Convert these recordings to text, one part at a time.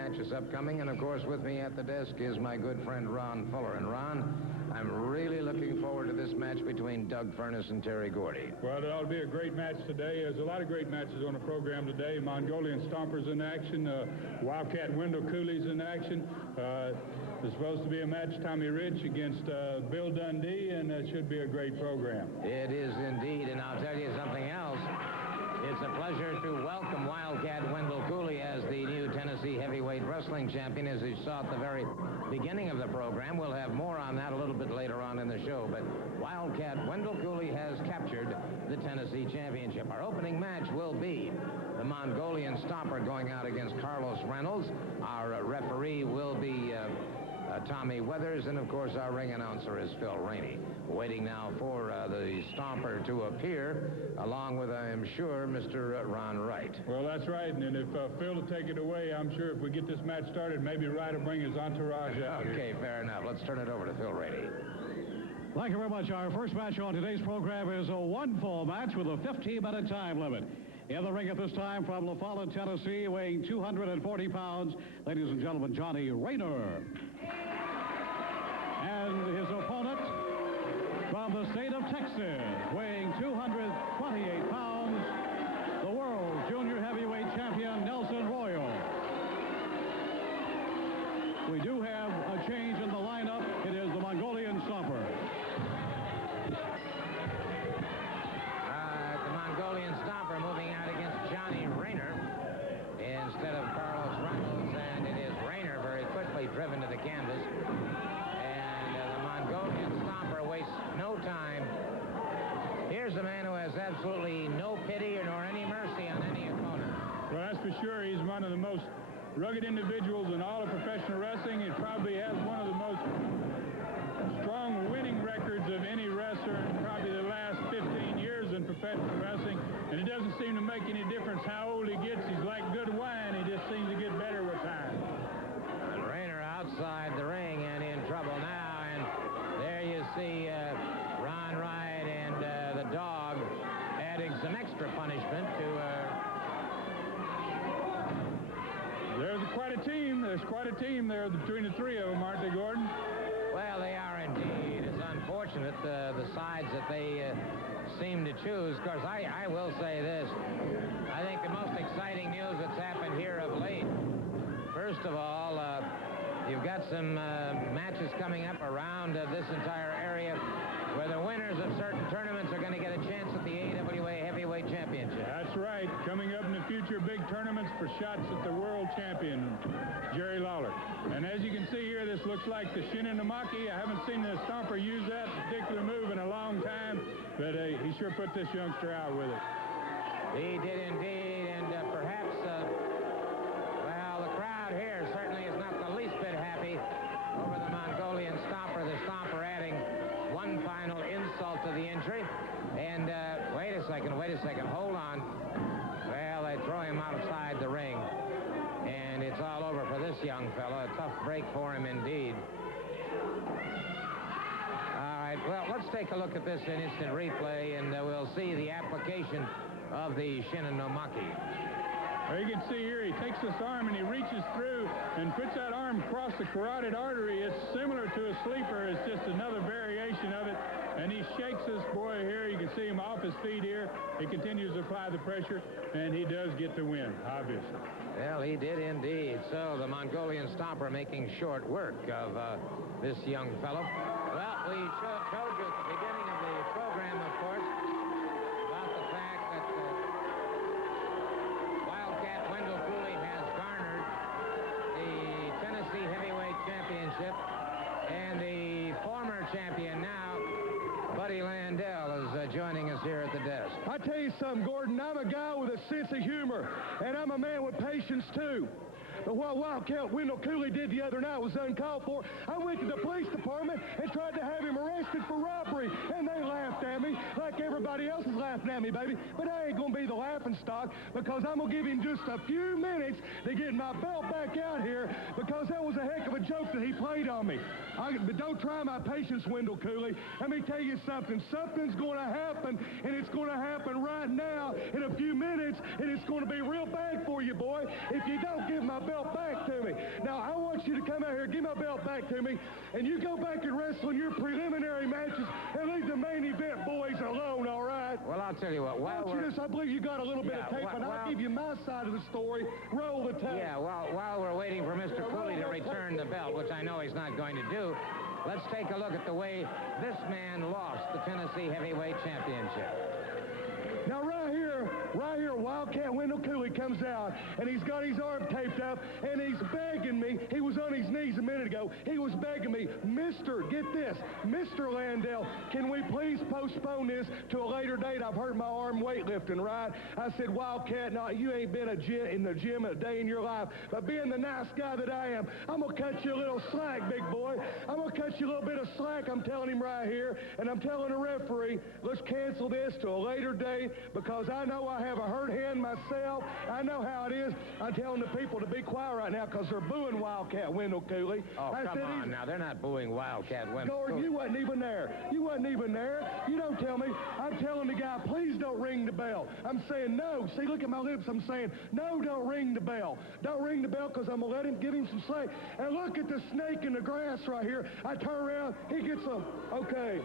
matches upcoming, and of course with me at the desk is my good friend Ron Fuller. And Ron, I'm really looking forward to this match between Doug Furnas and Terry Gordy. Well, it'll be a great match today. There's a lot of great matches on the program today. Mongolian Stomper's in action. Wildcat Wendell Cooley's in action. There's supposed to be a match, Tommy Rich against Bill Dundee, and it should be a great program. It is indeed, and I'll tell you something else. It's a pleasure to welcome Wildcat Wendell Cooley as the new Tennessee heavyweight wrestling champion, as you saw at the very beginning of the program. We'll have more on that a little bit later on in the show, but Wildcat Wendell Cooley has captured the Tennessee championship. Our opening match will be the Mongolian Stomper going out against Carlos Reynolds. Our referee will be Tommy Weathers, and of course our ring announcer is Phil Rainey. Waiting now for the Stomper to appear, along with, I am sure, Mr. Ron Wright. Well, that's right, and if Phil will take it away, I'm sure if we get this match started, maybe Wright will bring his entourage out. Okay, fair enough. Let's turn it over to Phil Rainey. Thank you very much. Our first match on today's program is a one-fall match with a 15-minute time limit. In the ring at this time from LaFollette, Tennessee, weighing 240 pounds, ladies and gentlemen, Johnny Raynor. And his opponent from the state of Texas, weighing 228 pounds, the world junior heavyweight champion, Nelson Royal. We do have a change in the lineup. It is the Mongolian Stomper. The Mongolian Stomper moving out against Johnny Raynor instead of Carlos Reynolds, and it is Raynor very quickly driven to the canvas. Mongolian Stomper wastes no time. Here's a man who has absolutely no pity nor any mercy on any opponent. Well, that's for sure. He's one of the most rugged individuals in all of professional wrestling. He probably has one of the most strong winning records of any wrestler in probably the last 15 years in professional wrestling. And it doesn't seem to make any difference how old he gets. He's like good wine. He just seems to get better with time. And Raynor outside the ring and in trouble now. There you see Ron Wright and the dog adding some extra punishment to... There's quite a team. There's quite a team there between the three of them, aren't they, Gordon? Well, they are indeed. It's unfortunate the sides that they seem to choose. Of course, I will say this. I think the most exciting news that's happened here of late, first of all, you've got some matches coming up around this entire area where the winners of certain tournaments are going to get a chance at the AWA Heavyweight Championship. That's right. Coming up in the future, big tournaments for shots at the world champion, Jerry Lawler. And as you can see here, this looks like the Shinnomaki. I haven't seen the Stomper use that particular move in a long time, but he sure put this youngster out with it. He did indeed, and perhaps, well, the crowd here certainly is not the least bit happy over the Mongolian Stomper. The Stomper adding one final insult to the injury. And wait a second, hold on. Well, they throw him outside the ring. And it's all over for this young fella. A tough break for him indeed. All right, well, let's take a look at this in instant replay, and we'll see the application of the Shinnomaki. Well, you can see here, he takes this arm and he reaches through and puts that arm across the carotid artery. It's similar to a sleeper. It's just another variation of it. And he shakes this boy here. You can see him off his feet here. He continues to apply the pressure, and he does get the win, obviously. Well, he did indeed. So the Mongolian Stomper making short work of this young fellow. Well, we showed you at the beginning of the program, of course, about the fact that Wildcat Wendell Cooley has garnered the Tennessee Heavyweight Championship, and the former champion now, Buddy Landell, is joining us here at the desk. I tell you something, Gordon, I'm a guy with a sense of humor, and I'm a man with patience, too. But what Wildcat Wendell Cooley did the other night was uncalled for. I went to the police department and tried to have him arrested for robbery, and they laughed at me like everybody else is laughing at me, baby, but I ain't going to be the laughing stock because I'm going to give him just a few minutes to get my belt back out here because that was a heck of a joke that he played on me. But don't try my patience, Wendell Cooley. Let me tell you something. Something's going to happen, and it's going to happen right now in a few minutes, and it's going to be real bad for you, boy, if you don't give my belt back to me. Now, I want you to come out here, give my belt back to me, and you go back and wrestle in your preliminary matches and leave the main event boys alone, all right? Well, I'll tell you what. I believe you got a little bit of tape, and I'll give you my side of the story. Roll the tape. Yeah, well, while we're waiting for Mr. Cooley to return the belt, which I know he's not going to do, let's take a look at the way this man lost the Tennessee Heavyweight Championship. Now, right here, Wildcat Wendell Cooley comes out, and he's got his arm taped up, and he's begging me. He was on his knees a minute ago. He was begging me, get this, Mr. Landell, can we please postpone this to a later date? I've hurt my arm weightlifting, right? I said, Wildcat, no, you ain't been in the gym a day in your life, but being the nice guy that I am, I'm going to cut you a little slack, big boy. I'm going to cut you a little bit of slack, I'm telling him right here, and I'm telling the referee, let's cancel this to a later date, because I know I have a hurt hand myself. I know how it is. I'm telling the people to be quiet right now because they're booing Wildcat Wendell Cooley. Oh, come on now. They're not booing Wildcat Wendell Cooley. Gordy, you wasn't even there. You wasn't even there. You don't tell me. I'm telling the guy, please don't ring the bell. I'm saying no. See, look at my lips. I'm saying, no, don't ring the bell. Don't ring the bell because I'm going to let him give him some slack. And look at the snake in the grass right here. I turn around. He gets okay.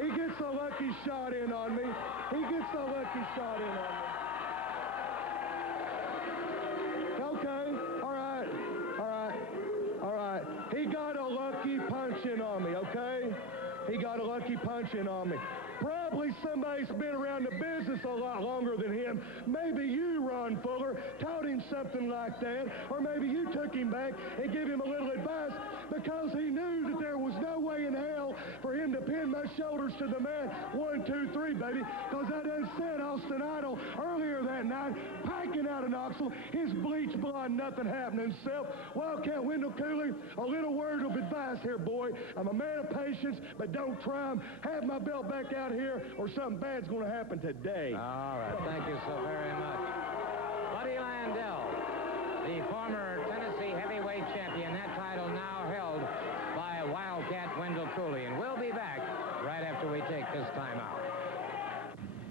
He gets a lucky shot in on me. He gets a lucky shot in on me. Okay, all right. He got a lucky punch in on me, okay? He got a lucky punch in on me. Probably somebody's been around the business a lot longer than him. Maybe you, Ron Fuller, taught him something like that, or maybe you took him back and gave him a little advice because he knew that there was no way in hell for him to pin my shoulders to the mat. 1, 2, 3, baby, because I done said Austin Idol earlier that night, piking out of Knoxville, his bleach blonde, nothing happening self. Wildcat Wendell Cooley, a little word of advice here, boy. I'm a man of patience, but don't try him. Have my belt back out here or something bad's going to happen today. All right. Thank you so very much. Buddy Landell, the former Tennessee heavyweight champion, that title now held by Wildcat Wendell Cooley. And we'll be back right after we take this time out.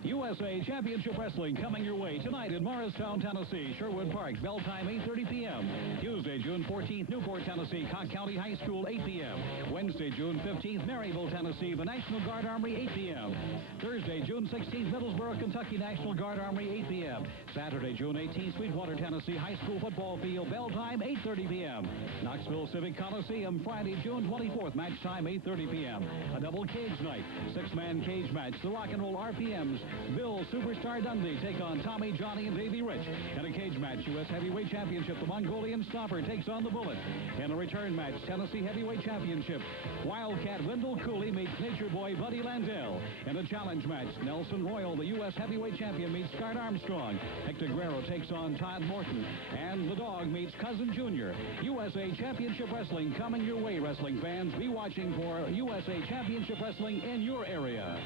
USA Championship Wrestling coming your way tonight in Morristown, Tennessee, Sherwood Park. Bell time 8:30 p.m. Tuesday, June 14th, Newport, Tennessee, Cock County High School, 8 p.m. Wednesday, June 15th, Maryville, Tennessee, the National Guard Armory, 8 p.m. Thursday, June 16th, Middlesboro, Kentucky, National Guard Armory, 8 p.m. Saturday, June 18th, Sweetwater, Tennessee, High School Football Field, bell time 8:30 p.m. Knoxville Civic Coliseum, Friday, June 24th, match time 8:30 p.m. A double cage night, 6-man cage match, the Rock and Roll RPMs, Bill Superstar Dundee take on Tommy, Johnny, and Davey Rich. In a cage match, U.S. Heavyweight Championship, the Mongolian Stomper takes on the Bullet. In a return match, Tennessee Heavyweight Championship, Wildcat Wendell Cooley meets Nature Boy Buddy Landell. In a challenge match, Nelson Royal, the U.S. Heavyweight Champion, meets Scott Armstrong. Hector Guerrero takes on Todd Morton. And the Dog meets Cousin Junior. USA Championship Wrestling coming your way, wrestling fans. Be watching for USA Championship Wrestling in your area.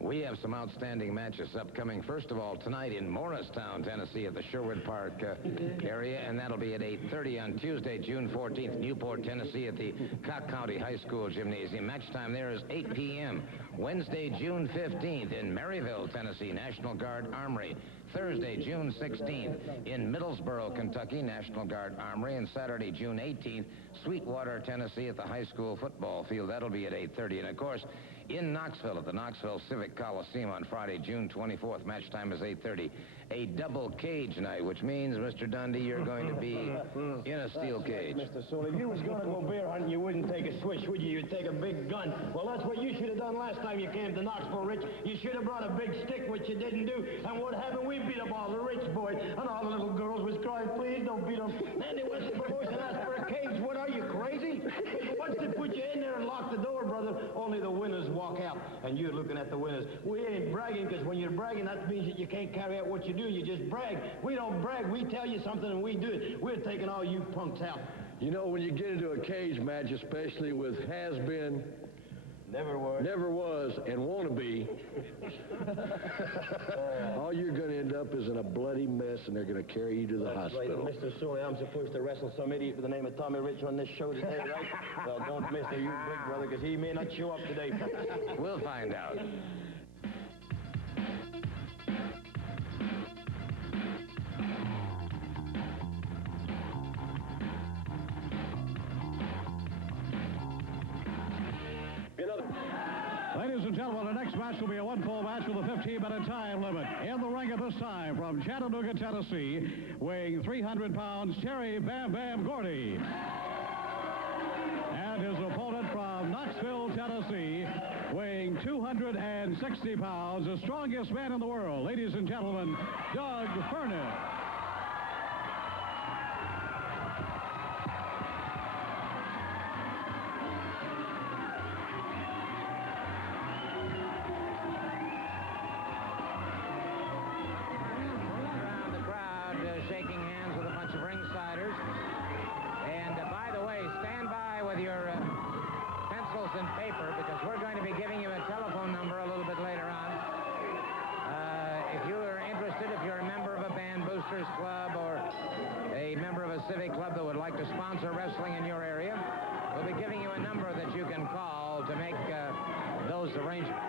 We have some outstanding matches upcoming. First of all, tonight in Morristown, Tennessee, at the Sherwood Park area, and that'll be at 8:30 on Tuesday, June 14th, Newport, Tennessee, at the Cock County High School Gymnasium. Match time there is 8 p.m. Wednesday, June 15th, in Maryville, Tennessee, National Guard Armory. Thursday, June 16th, in Middlesboro, Kentucky, National Guard Armory. And Saturday, June 18th, Sweetwater, Tennessee, at the high school football field. That'll be at 8:30. And, of course, in Knoxville at the Knoxville Civic Coliseum on Friday, June 24th. Match time is 8:30. A double cage night, which means, Mr. Dundee, you're going to be in a steel cage. Mr. Soul, if you was going to go bear hunting, you wouldn't take a switch, would you? You'd take a big gun. Well, that's what you should have done last time you came to Knoxville, Rich. You should have brought a big stick, which you didn't do. And what happened? We beat up all the rich boys, and all the little girls was crying, please don't beat them. Then they went to the boys and asked for a cage. What, are you crazy? Once they put you in there and lock the door, brother, only the winners walk out. And you're looking at the winners. We ain't bragging, because when you're bragging, that means that you can't carry out what you do. You just brag. We don't brag. We tell you something and we do it. We're taking all you punks out. You know, when you get into a cage match, especially with has-been Never was. Never was and want to be. All you're going to end up is in a bloody mess, and they're going to carry you to the hospital. Right, Mr. Sully, I'm supposed to wrestle some idiot with the name of Tommy Rich on this show today, right? Well, don't miss the you big brother, because he may not show up today, folks. We'll find out. Ladies and gentlemen, the next match will be a one-fall match with a 15-minute time limit. In the ring at this time, from Chattanooga, Tennessee, weighing 300 pounds, Terry Bam Bam Gordy. And his opponent from Knoxville, Tennessee, weighing 260 pounds, the strongest man in the world. Ladies and gentlemen, Doug Furnas. Shaking hands with a bunch of ringsiders. And by the way, stand by with your pencils and paper, because we're going to be giving you a telephone number a little bit later on. If you are interested, if you're a member of a Band Boosters Club or a member of a civic club that would like to sponsor wrestling in your area, we'll be giving you a number that you can call to make those arrangements.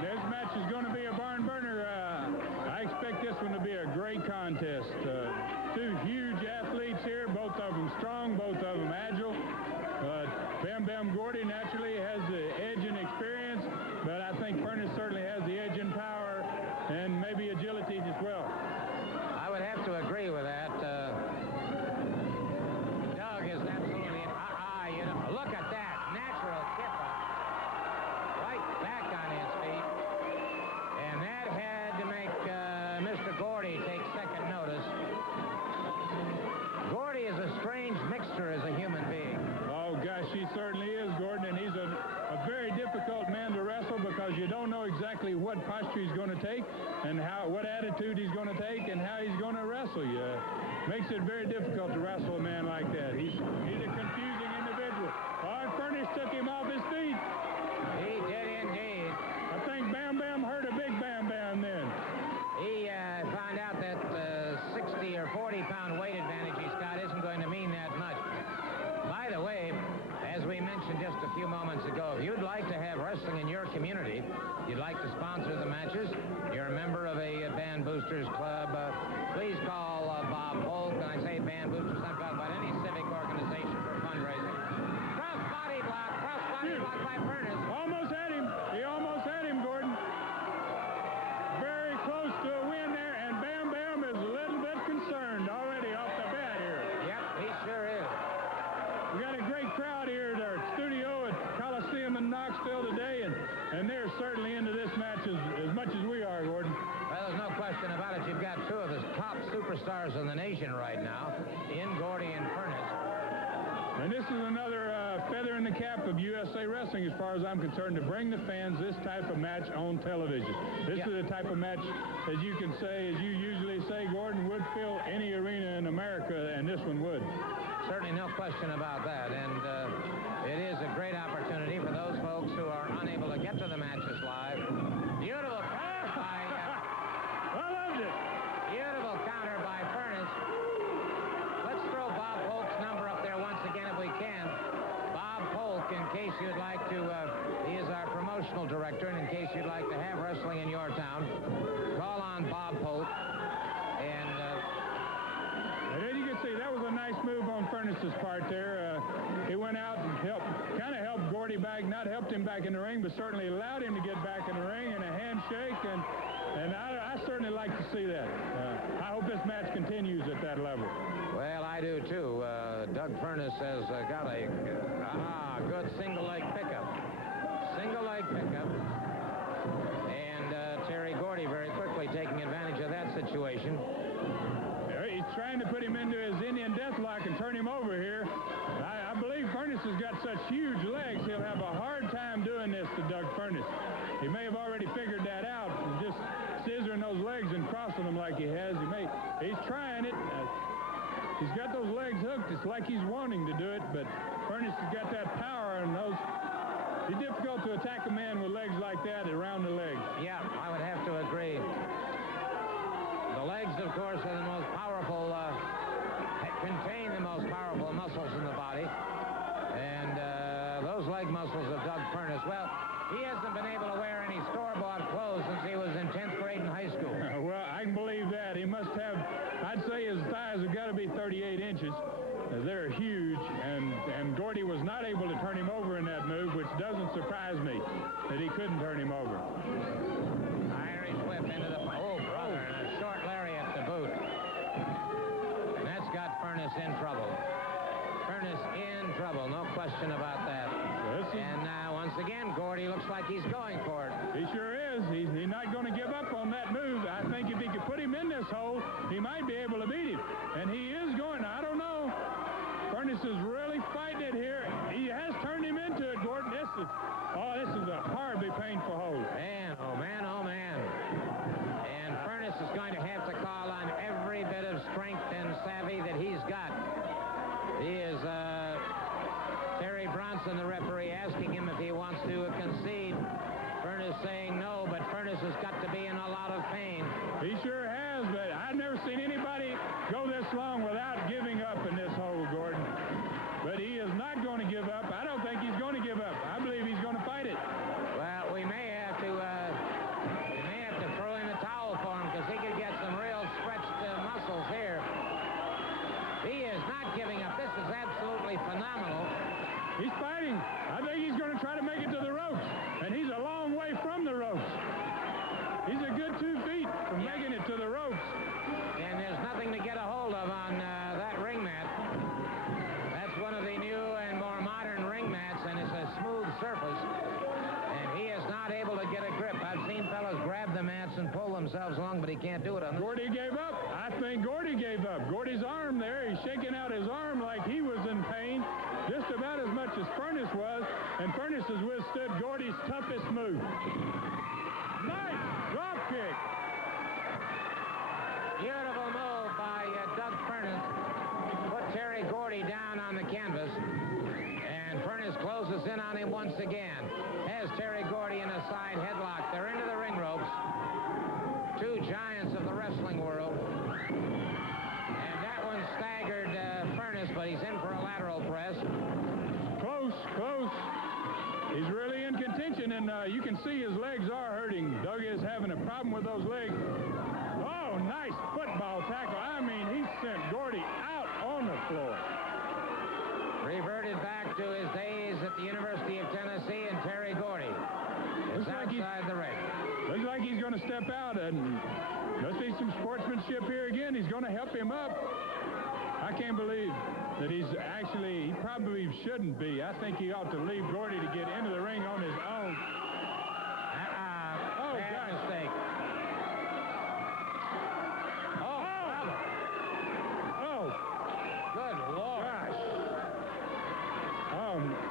This match is going to be a barn burner. I expect this one to be a great contest. Two huge athletes here, both of them strong, both of them agile. Bam Bam Gordy naturally has the edge in experience, but I think Furnas certainly has the edge in power and maybe agility as well. I would have to agree with that. Doug is absolutely... you know, look at that. Natural kipper. Right back on his feet. And that had to make Mr. Gordy take second notice. Gordy is a strange mixture as a human being. Oh, gosh, he certainly is, Gordon, and he's a very difficult man to wrestle, because you don't know exactly what posture he's going to take and what attitude he's going to take and how he's going to wrestle you. Makes it very difficult to wrestle a man like that. He's a confusing individual. Furnas took him off his feet. He did indeed. I think Bam Bam hurt a big Bam Bam then. He found out that 60 or 40-pound weight advantage he's got isn't going to mean that much. By the way, as we mentioned just a few moments ago, if you'd like to have wrestling in your community, you'd like to sponsor the matches, you're a member of a Band Boosters Club, please call Bob Polk. And I say Band Boosters, I'm talking about any civic organization for fundraising. Cross body block by Furnas. Almost had him. He almost had him, Gordon. Very close to a win there, and Bam Bam is a little bit concerned already off the bat here. Yep, he sure is. We got a great crowd here at our studio at Coliseum in Knoxville today, and they're certainly into this match as much as we are, Gordon. Well, there's no question about it. You've got two of the top superstars in the nation right now, in Gordy and Furnas. And this is another feather in the cap of USA Wrestling, as far as I'm concerned, to bring the fans this type of match on television. This is the type of match, as you can say, as you usually say, Gordon, would fill any arena in America, and this one would. Certainly no question about that. And it is a great opportunity for those folks who are unable to get to the matches live. Beautiful counter by... I loved it. Beautiful counter by Furnas. Let's throw Bob Polk's number up there once again if we can. Bob Polk, in case you'd like to... he is our promotional director, and in case you'd like to have wrestling in your town, call on Bob Polk. And then you can see that was a nice move on Furnas's part there. He went out and kind of helped Gordy back, not helped him back in the ring, but certainly allowed him to get back in the ring, and a handshake, and I certainly like to see that. I hope this match continues at that level. well, I do too. Doug Furnas has got a good single leg pickup. Single leg pickup. And Terry Gordy very quickly taking advantage of that situation. He's trying to put him into his Indian deathlock and turn him over here. I believe Furnas has got such huge legs, he'll have a hard time doing this to Doug Furnas. He may have already figured that out, and just scissoring those legs and crossing them like he has. He's trying it. He's got those legs hooked. It's like he's wanting to do it, but Furnas has got that power and those difficult to attack a man with legs like that around the legs. Yeah, I would have to agree. The legs, of course, are the most powerful, contain the most powerful muscles in the body. And those leg muscles of Doug Furnas, well, he hasn't been able to wear any store-bought clothes since he was in 10th grade in high school. Well, I can believe that. He must have, I'd say his thighs have got to be 38 inches. They're huge, and Gordy was not able to turn him over in that move, which doesn't surprise me that he couldn't turn him over. Irish whip into the, oh, brother, and a short lariat to boot. And that's got Furnas in trouble. Furnas in trouble, no question about that. And once again, Gordy looks like he's going for it. He sure is. He's not going to give up on that move. I think if he could put him in this hole, he might be able to beat him. And he is going. I don't know. Furnas is really fighting it here. He has turned him into it, Gordon. This is a horribly painful hold. Man, oh man, oh man. And Furnas is going to have to call on every bit of strength and savvy that he's got. He is Terry Bronson, the referee, asking him if he wants to concede. Furnas saying no, but Furnas has got to be in a lot of pain. He sure has, but I've never seen anybody go this long without giving up in this hole, Gordon. But he is not going to give up. I don't think he's going to give up. I believe he's going to fight it. Well, we may have to throw in the towel for him because he could get some real stretched muscles here. He is not giving up. This is absolutely phenomenal. He's fighting. I think he's going to try to make it to the ropes, and he's a long way from the ropes. He's a good 2 feet from making it to the ropes. And there's nothing to get a hold of on that ring mat. That's one of the new and more modern ring mats, and it's a smooth surface. And he is not able to get a grip. I've seen fellas grab the mats and pull themselves along, but he can't do it on this. Gordy gave up. I think Gordy gave up. Gordy's arm there, he's shaking out his arm like he was in pain, just about as much as Furnas was, and Furnas has withstood Gordy's toughest move. Nice drop kick. Beautiful move by Doug Furnas. Put Terry Gordy down on the canvas. And Furnas closes in on him once again. Has Terry Gordy in a side headlock. They're into the ring ropes. Two giants of the wrestling world. And that one staggered Furnas, but he's in for a lateral press. Close, close. He's really in contention, and you can see his legs are hurting. Doug is having a problem with those legs. Oh, nice football tackle. I mean, he sent Gordy out on the floor. Reverted back to his days at the University of Tennessee and Terry Gordy. It's outside the ring. Looks like he's going to step out, and let's see some sportsmanship here again. He's going to help him up. I can't believe that he probably shouldn't be. I think he ought to leave Gordy to get into the ring on his own. Oh, bad mistake. Good Lord. Gosh.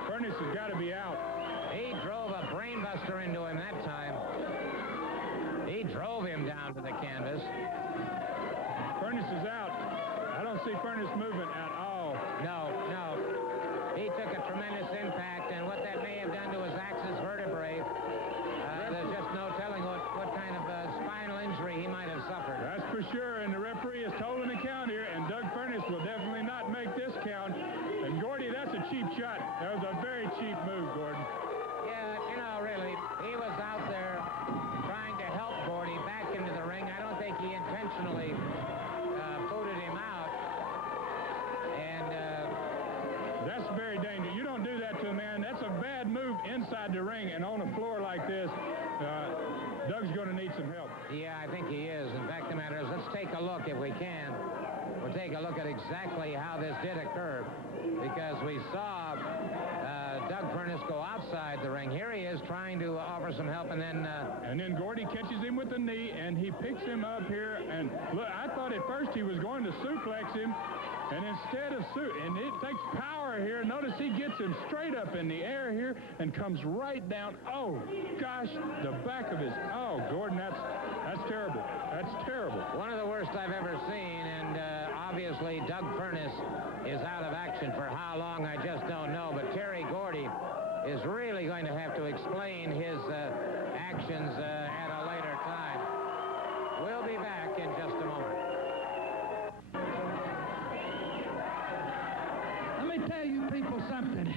Furnas has got to be out. He drove a brainbuster into him that time. He drove him down to the canvas. Furnas is out. I don't see Furnas moving at all. No. He took a tremendous impact, and what that may have done to his axis vertebrae, there's just no telling what kind of spinal injury he might have suffered. That's for sure, and the referee has told him to count here, and Doug Furnas will definitely not make this count. And Gordy, that's a cheap shot. That was a very cheap move, Gordon. Yeah, really, he was out there trying to help Gordy back into the ring. I don't think he intentionally booted him out. And that's very dangerous. You don't do that to a man. That's a bad move inside the ring, and on a floor like this, Doug's going to need some help. Yeah, I think he is. In fact, the matter is, let's take a look if we can. We'll take a look at exactly how this did occur, because we saw Doug Furnas go outside the ring. Here he is trying to offer some help, and then Gordy catches him with the knee, and he picks him up here. And look, I thought at first he was going to suplex him, and instead of and it takes power here. Notice he gets him straight up in the air here and comes right down. Oh gosh, the back of his. Oh, Gordon, that's terrible. That's terrible. One of the worst I've ever seen, and obviously Doug Furnas is out of action for how long, I just don't know. But Terry Gordy is really going to have to explain his actions at a later time. We'll be back in just a moment. Let me tell you people something.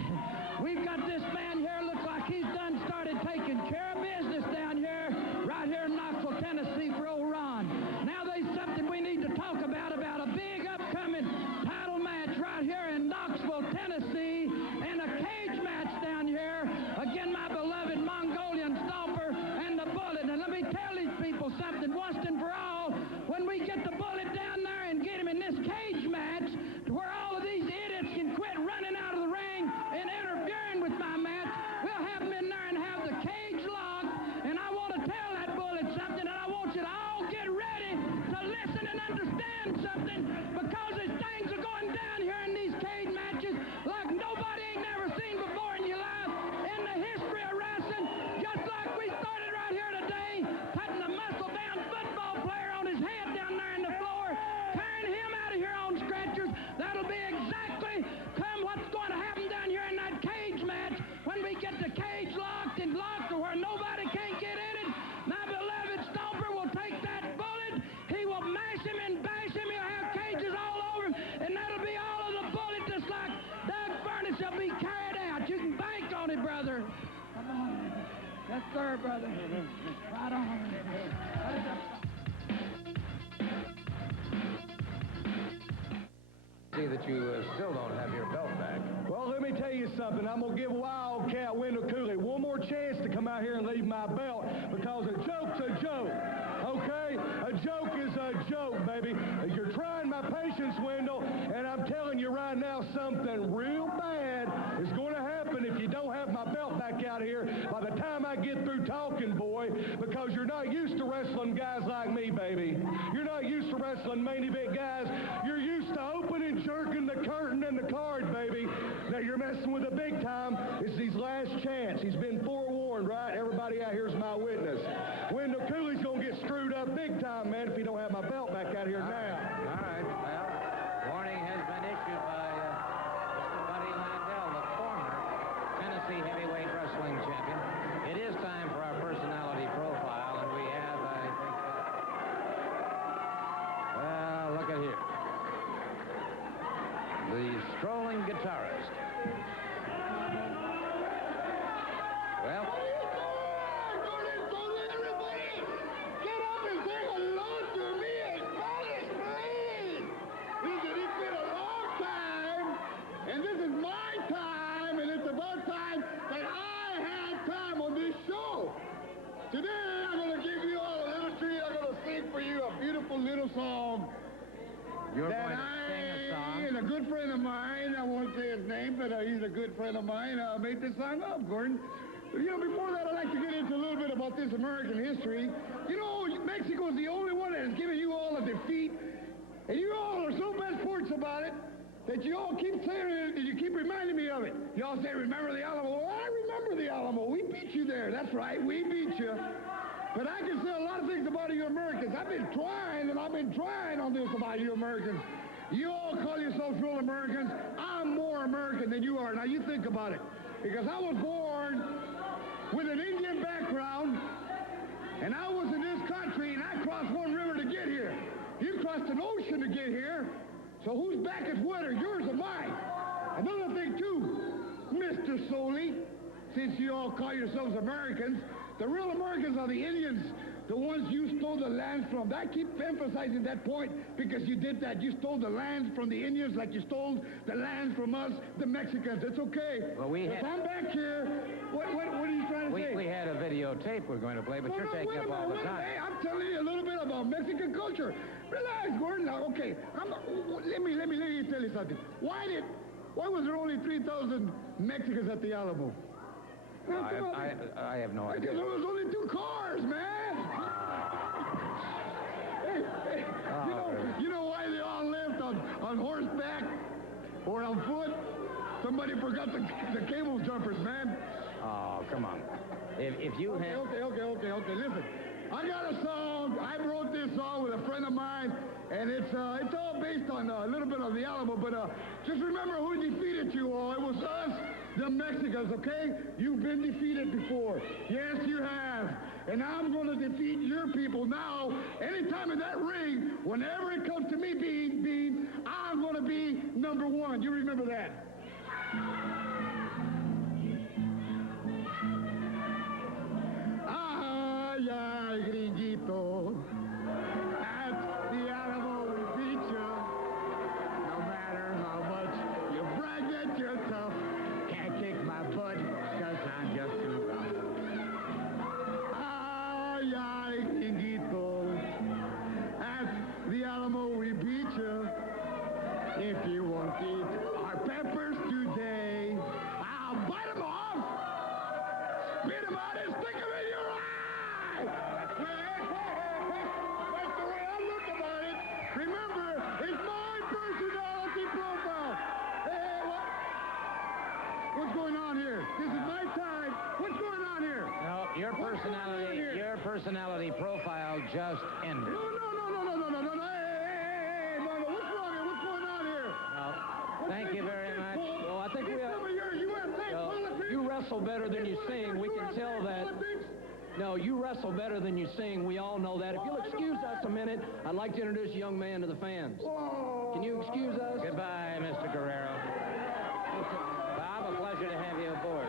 We've got this man here, looks like he's done started taking care of business down here, right here in Knoxville, Tennessee for old Ron. Now there's something we need to talk about a big upcoming title match right here in Knoxville, Tennessee, and a cage match down here against my beloved Mongolian Stomper and the Bullet. And let me tell these people something once and for all, when we get the Bullet down there and get him in this cage match to where all of these idiots can quit running out of the ring and interfering with my match, we'll have him in there and have the cage locked. And I want to tell that Bullet something, and I want you to all get ready to listen and understand something, because as things are going down here in these cage matches like nobody ain't never seen before in your life in the history of wrestling, just like we started right here today, putting a muscle-bound football player on his head down there in the floor, carrying him out of here on stretchers. That'll be exactly what's going to happen down here in that cage match when we get the cage locked and locked to where nobody can't get in it. My beloved Stomper will take that Bullet. He will mash him and bash him. He'll have cages all over him, and that'll be all of the Bullet, just like Doug Furnas will be carried out. You can bank on it, brother. Come on. Yes, sir, brother. Right on. See that you still don't have your belt back. Well, let me tell you something. I'm going to give Wildcat Wendell Cooley one more chance to come out here and leave my belt, because a joke's a joke, okay? A joke is a joke, baby. You're trying my patience, Wendell, and I'm telling you right now, something real bad is going to happen if you don't have my belt back out here by the time I get through talking, boy, because you're not used to wrestling guys like me, baby. You're not used to wrestling main event guys. You're used to opening, jerking the curtain and the card, baby. Now you're messing with a big time. It's his last chance. He's been forewarned, right? Everybody out here's my witness. Wendell Cooley's gonna get screwed up big time, man, if he don't have my belt back out here now. All right. Well, warning has been issued by Mr. Buddy Wendell, the former Tennessee heavyweight wrestling champion. It is time for our personality profile, and we have, I think, well, look at here. The strolling guitarist. Well, everybody, get up and say hello to me in Spanish, please. Listen, it's been a long time, and this is my time, and it's about time that I had time on this show. Today, I'm going to give you all a little treat. I'm going to sing for you a beautiful little song. you're going to sing a song. And a good friend of mine, I won't say his name, but he's a good friend of mine, made this song up, Gordon. But, you know, before that, I'd like to get into a little bit about this American history. You know, Mexico's the only one that has given you all a defeat, and you all are so bad sports about it that you all keep saying it, and you keep reminding me of it. You all say, remember the Alamo? Well, I remember the Alamo. We beat you there. That's right, we beat you. But I can say a lot of things about you Americans. I've been trying on this about you Americans. You all call yourselves real Americans. I'm more American than you are. Now, you think about it. Because I was born with an Indian background, and I was in this country, and I crossed one river to get here. You crossed an ocean to get here. So whose back is wetter, yours or mine? Another thing, too, Mr. Soley, since you all call yourselves Americans, the real Americans are the Indians, the ones you stole the land from. I keep emphasizing that point because you did that. You stole the land from the Indians like you stole the land from us, the Mexicans. It's okay. Well, if I'm back here, what are you trying to say? We had a videotape we're going to play, but you're taking up all the time. Hey, I'm telling you a little bit about Mexican culture. Relax, Gordon. Now, okay, let me tell you something. Why was there only 3,000 Mexicans at the Alamo? I have no idea. Because there was only 2 cars, man. Hey, you know why they all left on horseback or on foot? Somebody forgot the cable jumpers, man. Oh, come on. If you Okay, listen. I got a song. I wrote this song with a friend of mine, and it's all based on a little bit of the Alamo, but just remember who defeated you all. It was us, the Mexicans, okay? You've been defeated before. Yes, you have. And I'm going to defeat your people now. Anytime in that ring, whenever it comes to me being, I'm going to be number one. You remember that. Ay, ay, gringuito. At the animal will beat you. No matter how much you brag that you're tough, can't kick my butt, cause I'm just too rough. Ay, ay, gringuito. At the Alamo we beat you. If you won't eat our peppers today, I'll bite them off, spit them out, and stick them in your eye! That's the way I look about it. Remember, it's my personality profile. Hey, what's going on here? This is my time. What's going on here? No, your personality profile just ended. No. Hey, Mama, what's wrong here? What's going on here? No. Thank you very much. Well, I think we have... You wrestle better than you sing. We can tell that. No, you wrestle better than you sing. We all know that. If you'll excuse us a minute, I'd like to introduce a young man to the fans. Can you excuse us? Goodbye, Mr. Guerrero. Bob, a pleasure to have you aboard.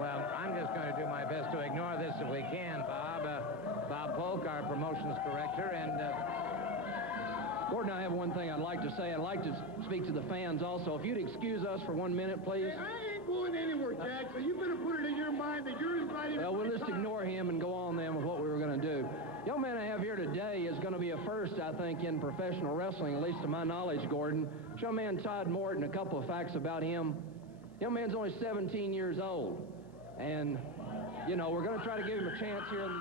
Well, I'm just going to do my best to ignore this if we can, Bob. Bob Polk, our promotions director, and... Gordon, I have one thing I'd like to say. I'd like to speak to the fans also. If you'd excuse us for 1 minute, please. Hey, I ain't going anywhere, Jack, so you better put it in your mind that you're invited... Well, we'll just ignore him and go on then with what we were going to do. Young man I have here today is going to be a first, I think, in professional wrestling, at least to my knowledge, Gordon. Young man Todd Morton, a couple of facts about him. Young man's only 17 years old. And, you know, we're going to try to give him a chance here in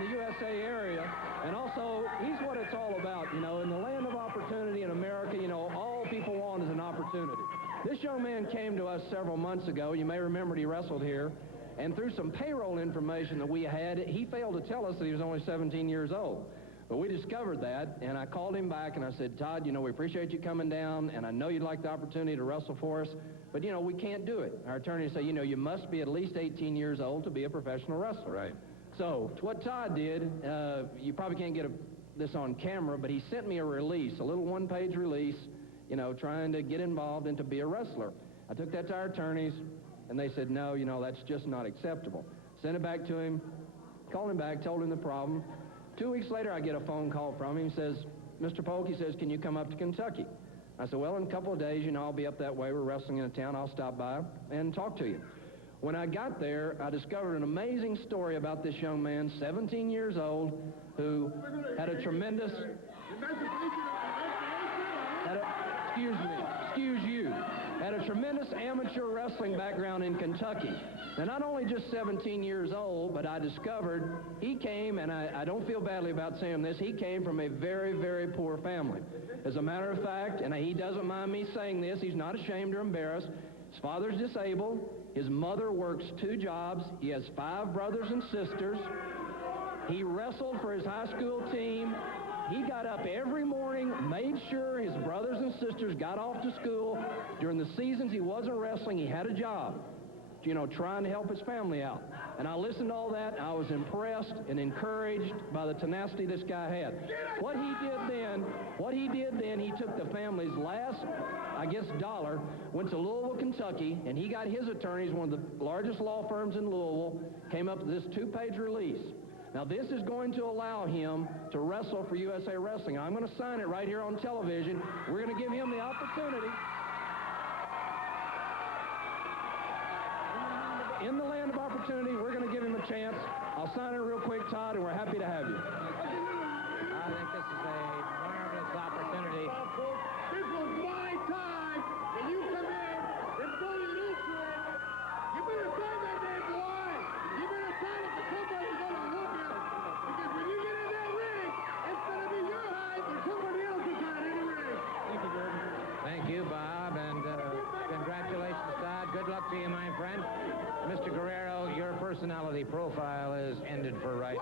the USA area. And also, he's what it's all about, you know. In the land of opportunity in America, you know, all people want is an opportunity. This young man came to us several months ago. You may remember he wrestled here. And through some payroll information that we had, he failed to tell us that he was only 17 years old. But we discovered that, and I called him back, and I said, Todd, you know, we appreciate you coming down, and I know you'd like the opportunity to wrestle for us, but, you know, we can't do it. Our attorney said, you know, you must be at least 18 years old to be a professional wrestler. Right. So, what Todd did, you probably can't get this on camera, but he sent me a release, a little one-page release, you know, trying to get involved and to be a wrestler. I took that to our attorneys, and they said, no, you know, that's just not acceptable. Sent it back to him, called him back, told him the problem. 2 weeks later, I get a phone call from him. He says, Mr. Polk, he says, can you come up to Kentucky? I said, well, in a couple of days, you know, I'll be up that way. We're wrestling in a town. I'll stop by and talk to you. When I got there, I discovered an amazing story about this young man, 17 years old, who had a tremendous... had a tremendous amateur wrestling background in Kentucky. Now, not only just 17 years old, but I discovered he came, and I don't feel badly about saying this, he came from a very, very poor family. As a matter of fact, and he doesn't mind me saying this, he's not ashamed or embarrassed, his father's disabled, his mother works 2 jobs, he has 5 brothers and sisters, he wrestled for his high school team. He got up every morning, made sure his brothers and sisters got off to school. During the seasons he wasn't wrestling, he had a job, you know, trying to help his family out. And I listened to all that, and I was impressed and encouraged by the tenacity this guy had. What he did then, he took the family's last, I guess, dollar, went to Louisville, Kentucky, and he got his attorneys, one of the largest law firms in Louisville, came up with this 2-page release. Now, this is going to allow him to wrestle for USA Wrestling. I'm going to sign it right here on television. We're going to give him the opportunity. In the land of opportunity, we're going to give him a chance. I'll sign it real quick, Todd, and we're happy to have you. I think this is a marvelous opportunity. This was my time, and you come in and bully an instrument. You better sign that damn boy. You better sign it for somebody's going to whoop you. Because when you get in that ring, it's going to be your height or somebody else's height in the ring. Thank you, Gordon. Thank you, Bob, and congratulations, Todd. Good luck to you, my friend. Mr. Guerrero, your personality profile is ended for right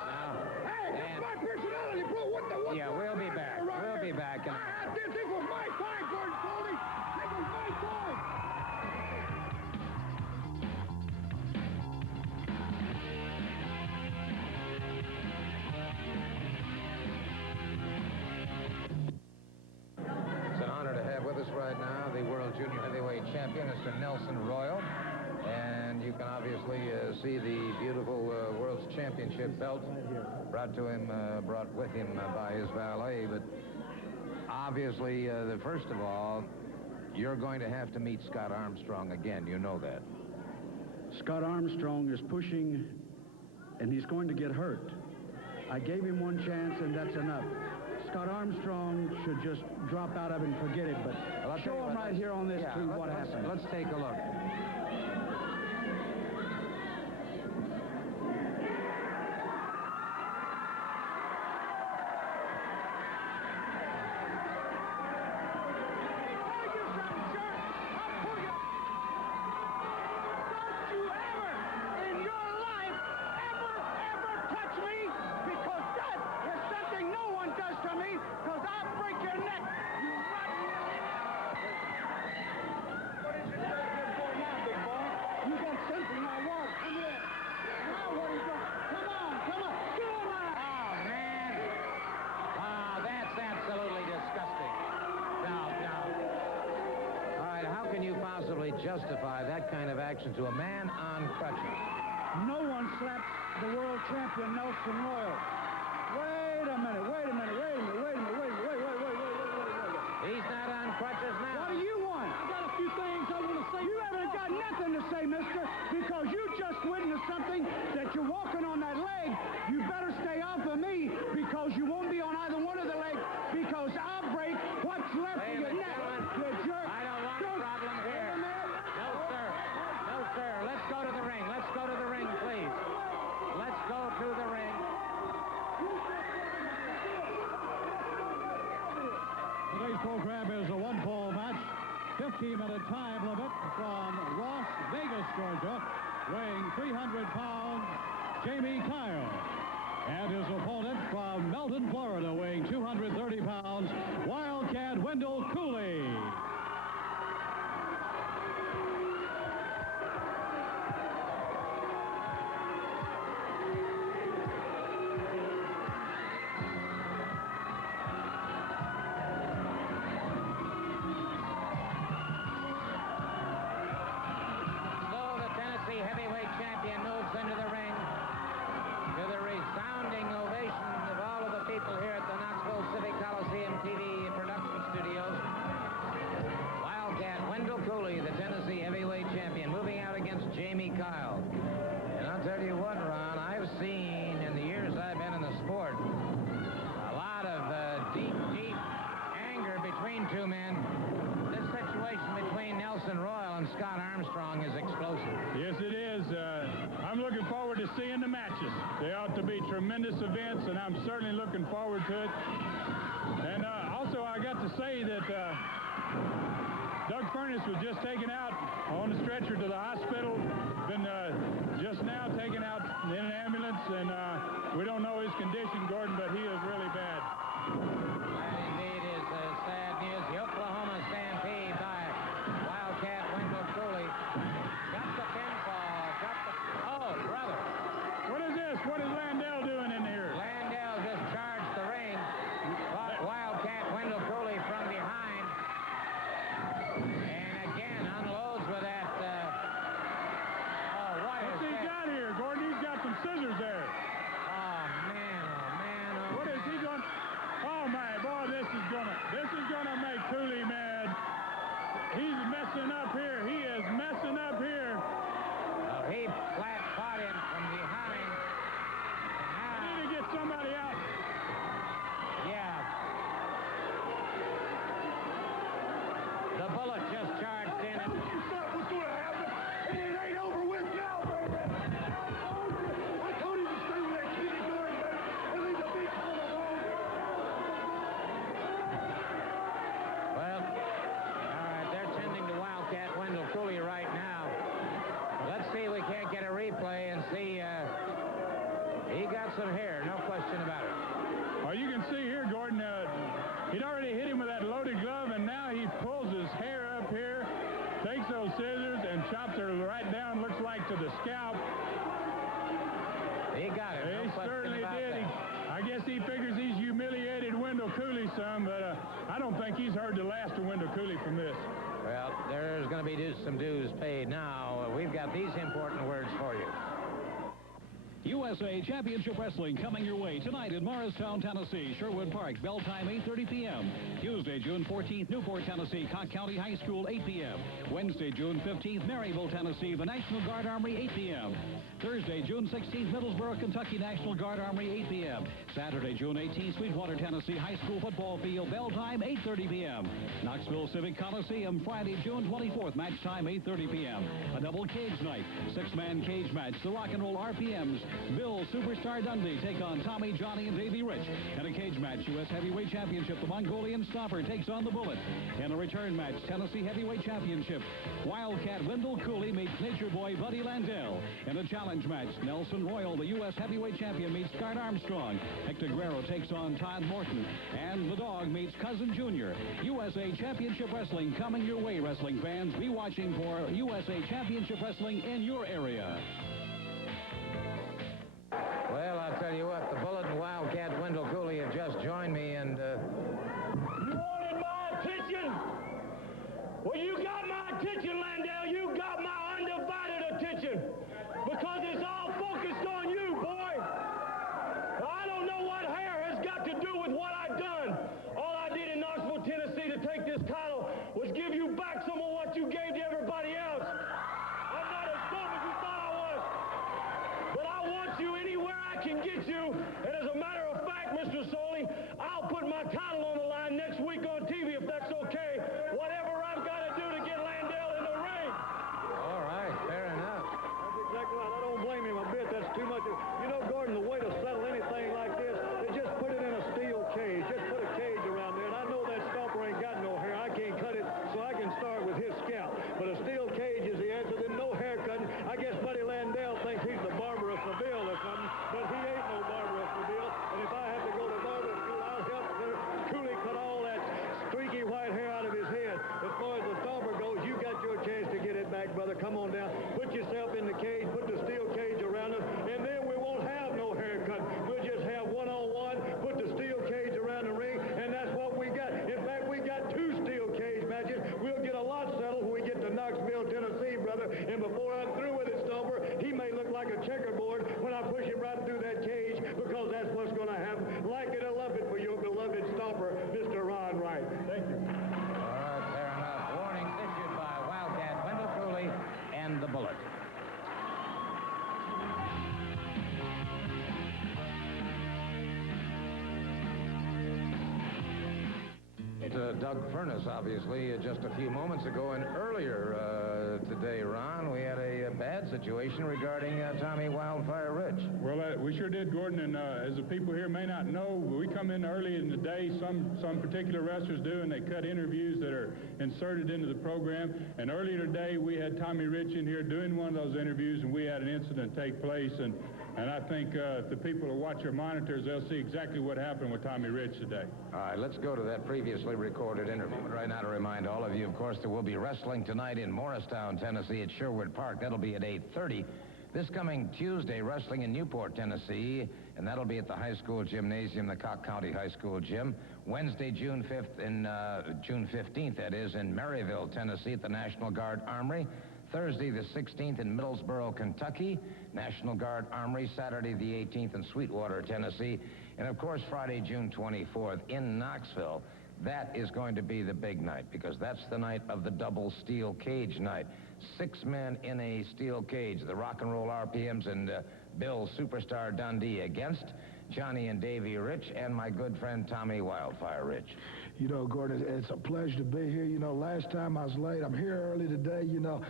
belt brought with him by his valet. But obviously, first of all, you're going to have to meet Scott Armstrong again. You know that. Scott Armstrong is pushing, and he's going to get hurt. I gave him one chance, and that's enough. Scott Armstrong should just drop out of it and forget it, but show him right here on this tube what happened. Let's take a look. Justify that kind of action to a man on crutches. No one slapped the world champion Nelson Royal. Wait a minute. He's not on crutches now. What do you want? I got a few things I want to say. You haven't got nothing to say, mister, because you just witnessed something that you're walking on that leg. You better stay off of me because you won't be on either one of the legs because I'll break what's left of your neck. You jerk. I don't want a problem here. No, sir. Let's go to the ring. Let's go to the ring, please. Let's go to the ring. Today's program is a one-fall match. 15-minute time limit from Las Vegas, Georgia, weighing 300 pounds, Jamie Kyle. And his opponent from Melton, Florida, weighing 230 pounds, Wildcat Wendell Cooley. Heavyweight champion moves into the ring to the resounding ovation of all of the people here at the Knoxville Civic Coliseum TV production studios. Wildcat Wendell Cooley, the Tennessee heavyweight champion, moving out against Jamie Kyle. And I'll tell you what, Ron, I've seen in the years I've been in the sport a lot of deep anger between two men. This situation between Nelson Royal and Scott Armstrong is explosive. Yes, it is. I'm looking forward to seeing the matches. They ought to be tremendous events, and I'm certainly looking forward to it. And also, I got to say that Doug Furnas was just taken out on the stretcher to the hospital. Been just now taken out in an ambulance, and we don't know his condition, Gordon, but he is really bad. That indeed is sad news. The Oklahoma Stampede by Wildcat Wendell Cooley. Got the pinfall. Oh, brother. What is this? What is Landell doing in here? Landell just charged the ring. Wildcat Wendell Cooley from behind. And again unloads with that. What's he got here, Gordon? He's got some scissors there. Oh, man. What is he doing? Oh, my boy, this is gonna make Cooley mad. He's messing up here. He is messing up here. Oh, he flat caught him from behind. I need to get somebody out. Yeah. The bullet just charged in it. What's going to happen? And it ain't over with now, baby. I told him to stay with that kitty going, man. And leave the big one alone. Well, all right, they're tending to Wildcat Wendell Cooley right now. Let's see if we can't get a replay and see. He got some hair, no question about it. Well, you can see here, Gordon, he'd already hit him with that loaded glove, and now he pulls his hair up here, takes those scissors, and chops her right down, looks like to the scalp. He got it. He certainly did. I guess he figures he's humiliated Wendell Cooley some, but I don't think he's heard the last of Wendell Cooley from this. Well, there's going to be some dues paid now. We've got these important words for you. USA Championship Wrestling coming your way tonight in Morristown, Tennessee, Sherwood Park, bell time 8:30 p.m. Tuesday, June 14th, Newport, Tennessee, Cocke County High School, 8 p.m. Wednesday, June 15th, Maryville, Tennessee, the National Guard Armory, 8 p.m. Thursday, June 16th, Middlesboro, Kentucky, National Guard Armory, 8 p.m. Saturday, June 18th, Sweetwater, Tennessee High School Football Field, bell time 8:30 p.m. Knoxville Civic Coliseum, Friday, June 24th, match time 8:30 p.m. A double cage night, six-man cage match, the Rock and Roll RPMs. Bill Superstar Dundee take on Tommy, Johnny, and Davey Rich. In a cage match, U.S. Heavyweight Championship, the Mongolian Stomper takes on the Bullet. In a return match, Tennessee Heavyweight Championship, Wildcat Wendell Cooley meets Nature Boy Buddy Landell. In a challenge match, Nelson Royal, the U.S. Heavyweight Champion, meets Scott Armstrong. Hector Guerrero takes on Todd Morton. And the Dog meets Cousin Jr. USA Championship Wrestling coming your way, wrestling fans. Be watching for USA Championship Wrestling in your area. Well, I'll tell you what, the Bullet and Wildcat Wendell Cooley have just joined me, and You wanted my attention? Well, you got my attention, Landell. You got my undivided attention. Because it's all focused on you, boy. Now, I don't know what hair has got to do with what I've done. All I did in Knoxville, Tennessee to take this title was give you back some of what you gave to everybody else. I'm not as dumb as you thought I was. But I want you anywhere I can get you. And as a matter of fact, Mr. Soley, I'll put my title on the line next week on TV if that's okay. Whatever I've got to do to get Landell in the ring. all right, fair enough. That's exactly right. I don't blame him a bit. That's too much. You know, Gordon, the way to settle anything like this is just put it in a steel cage. Just put a cage around there. And I know that Stomper ain't got no hair. I can't cut it, so I can start with his scalp. But a steel cage is the answer. Then no haircutting. I guess Buddy Landell thinks he's the barber of Seville or something, but he ain't no barber of Seville. And if I have to go to barber school, I'll help Cooley cut all that streaky white hair out of his head. As far as the Stomper goes, you got your chance to get it back, brother. Come on down. Put yourself in the cage. Put the steel cage around us, and then we won't have no haircut. We'll just have one-on-one. Put the steel cage around the ring, and that's what we got. In fact, we got 2 steel cage matches. We'll get a lot settled when we get to Knoxville, Tennessee, brother. And before I'm through with it, Stomper, he may look like a checkerboard when I push him right through that cage, because that's what's going to happen. Like it or love it for your beloved Stomper, Mr. Ron Wright. Thank you. All right, fair enough. Warnings issued by Wildcat Wendell Cooley and the Bullet. Doug Furnas, obviously, just a few moments ago, and earlier today, Ron, we had a bad situation regarding Tommy Wildfire Rich. Well, we sure did, Gordon, and as the people here may not know, we come in early in the day, some particular wrestlers do, and they cut interviews that are inserted into the program. And earlier today, we had Tommy Rich in here doing one of those interviews, and we had an incident take place, and I think if the people will watch your monitors, they'll see exactly what happened with Tommy Rich today. All right, let's go to that previously recorded interview. Right now to remind all of you, of course, there will be wrestling tonight in Morristown, Tennessee at Sherwood Park. That'll be at 8:30. This coming Tuesday, wrestling in Newport, Tennessee, and that'll be at the high school gymnasium, the Cocke County High School gym. Wednesday, June 5th, June 15th, that is, in Maryville, Tennessee at the National Guard Armory. Thursday, the 16th in Middlesboro, Kentucky, National Guard Armory. Saturday, the 18th in Sweetwater, Tennessee. And, of course, Friday, June 24th in Knoxville. That is going to be the big night, because that's the night of the double steel cage night. 6 men in a steel cage. The Rock and Roll RPMs and Bill Superstar Dundee against Johnny and Davey Rich and my good friend Tommy Wildfire Rich. You know, Gordon, it's a pleasure to be here. You know, last time I was late. I'm here early today. You know,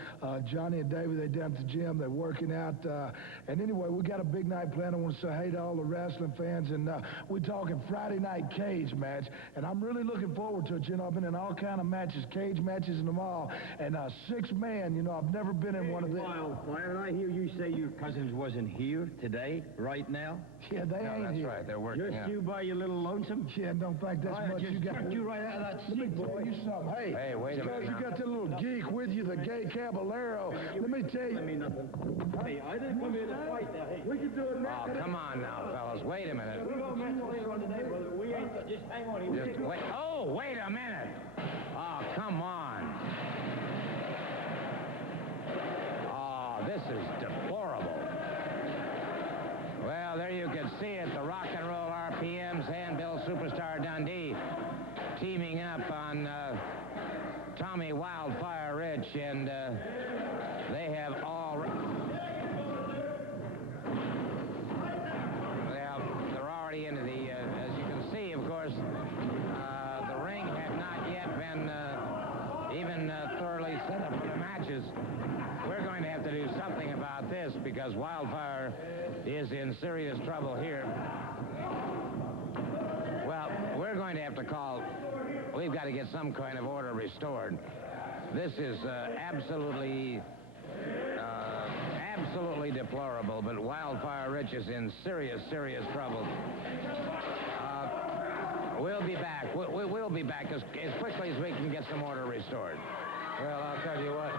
Johnny and Davey, they down at the gym. They're working out. And anyway, we got a big night planned. I want to say hey to all the wrestling fans. And we're talking Friday night cage match. And I'm really looking forward to it. You know, I've been in all kind of matches, cage matches and them all. And 6 man, you know, I've never been in one of them. Wildfire, I hear you say your cousins wasn't here today, right now? Yeah, they ain't That's here. right. They're working Just out. you by your little lonesome? Yeah, don't think that's much. Just You got you right out of that Let me seat, tell boy. you something. Hey, wait a minute Because you now. got that little geek with you, the gay caballero. Let me tell you. Let me nothing. Hey, I didn't come here to fight now. Hey, We can do it now. Oh, come on now, fellas. Wait a minute. we're going to match later on today, brother. We ain't, just hang on here. Just wait. Oh, wait a minute. Oh, come on. Oh, this is deplorable. Well, there you can see it. The rock and roll RPMs and Bill Superstar Dundee teaming up on Tommy Wildfire Rich, and they have all... Well, they're already into the... as you can see, of course, the ring had not yet been even thoroughly set up for the matches. We're going to have to do something about this because Wildfire is in serious trouble here. Well, we're going to have to call... We've got to get some kind of order restored. This is absolutely deplorable, but Wildfire Rich is in serious trouble. We'll be back. We'll be back as quickly as we can get some order restored. Well, I'll tell you what.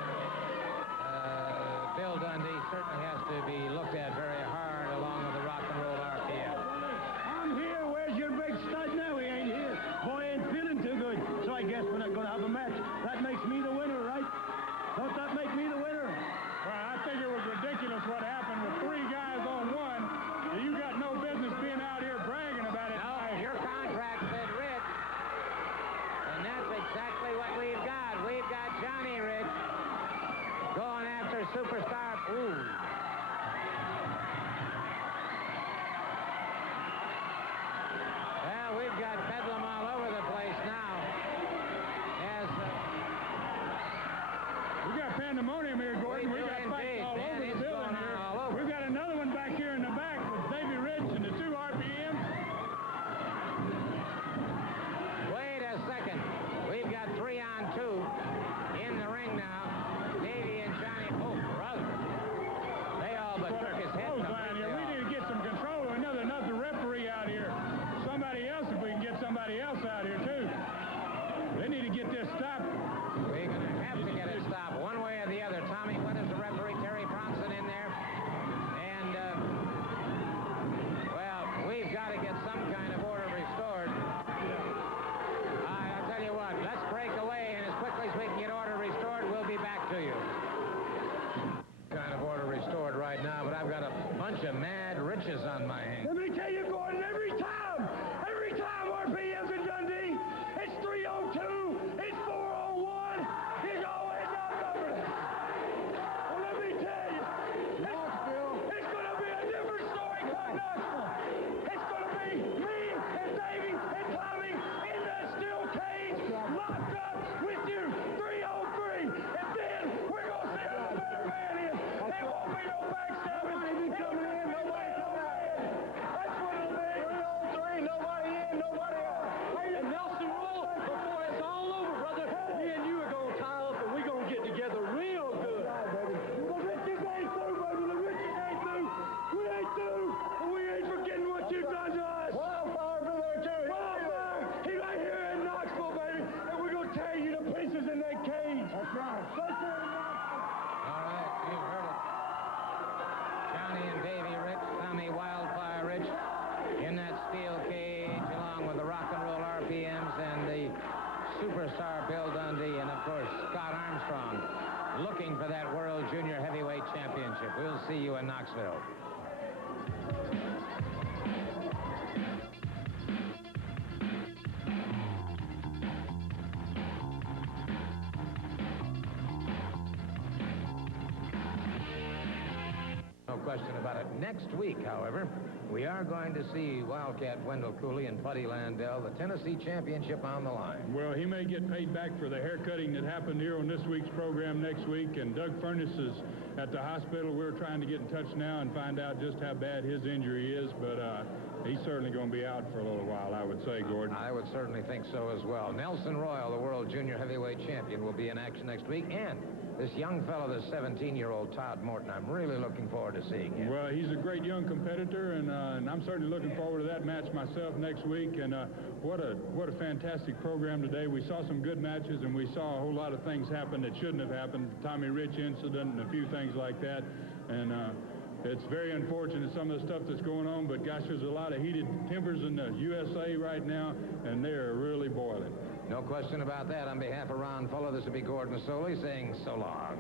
Bill Dundee certainly has to be looked at very hard along with the rock and roll RPM. I'm here. Where's your big stud now? He ain't here. Boy ain't feeling too good. So I guess we're not going to have a match. That makes me the winner, right? Don't that make me the winner? Well, I think it was ridiculous what happened with 3 guys on one. You got no business being out here bragging about it. No, your contract said Rich. And that's exactly what we've got. We've got Johnny Rich going after Superstar. Ooh. Well, we've got Bedlam all over the place now. As we got pandemonium here, Gordy. We got fights all over the building here. We've got another one back here in the back with Davey Rich and the 2 RPMs. Wait a second. We've got 3 on 2 in the ring now. Davey and Johnny. Oh, brother. They all but took his head. We need to get some control. Another referee out here. Somebody else, if we can get somebody else out here, too. They need to get this stopped. We're going to have to get it stopped one way or the other. Tommy, what is the referee? Terry Bronson in there. And, well, we've got to get some kind of order restored. I'll tell you what, let's break away, and as quickly as we can get order restored, we'll be back to you. Kind of order restored right now, but I've got a bunch of mad riches on my hands. Let me tell you, Gordon, every time RPM's in Dundee, it's 3 on 2, it's 4 on 1, he's always outnumbered. Well, let me tell you, it's going to be a different story come Knoxville. It's going to be me and Davey and Tommy in that steel cage, locked up with you, 3 on 3, and then we're going to see who the better man is. There won't be no backstabbing. Nobody coming in, nobody coming in. That's what it'll be. 3 on 3, nobody in, nobody out. And Nelson Roll, before it's all over, brother, me and you are going to tie up and we're going to get together real good. The riches ain't through, baby. The riches ain't through. We ain't through. And we ain't forgetting what you've done to us. Wildfire for there, too. Wildfire. He's right here in Knoxville, baby. And we're going to tear you to pieces in that cage. That's right. Right there in Knoxville. All right, you've heard it. Johnny and Davey Rich, Tommy Wildfire Rich in that steel cage along with the rock and roll RPMs and the Superstar Bill Dundee and, of course, Scott Armstrong looking for that World Junior Heavyweight Championship. We'll see you in Knoxville. No question about it. Next week, however, we are going to see Wildcat Wendell Cooley and Putty Landell, the Tennessee Championship on the line. Well, he may get paid back for the haircutting that happened here on this week's program next week, and Doug Furnas is at the hospital. We're trying to get in touch now and find out just how bad his injury is, but he's certainly going to be out for a little while, I would say, Gordon. I would certainly think so as well. Nelson Royal, the World Junior Heavyweight Champion, will be in action next week, and this young fellow, this 17-year-old Todd Morton, I'm really looking forward to seeing him. Well, he's a great young competitor, and I'm certainly looking forward to that match myself next week. And what a fantastic program today. We saw some good matches, and we saw a whole lot of things happen that shouldn't have happened. Tommy Rich incident and a few things like that. And it's very unfortunate, some of the stuff that's going on, but gosh, there's a lot of heated tempers in the USA right now, and they're really boiling. No question about that. On behalf of Ron Fuller, this will be Gordon Soley saying so long.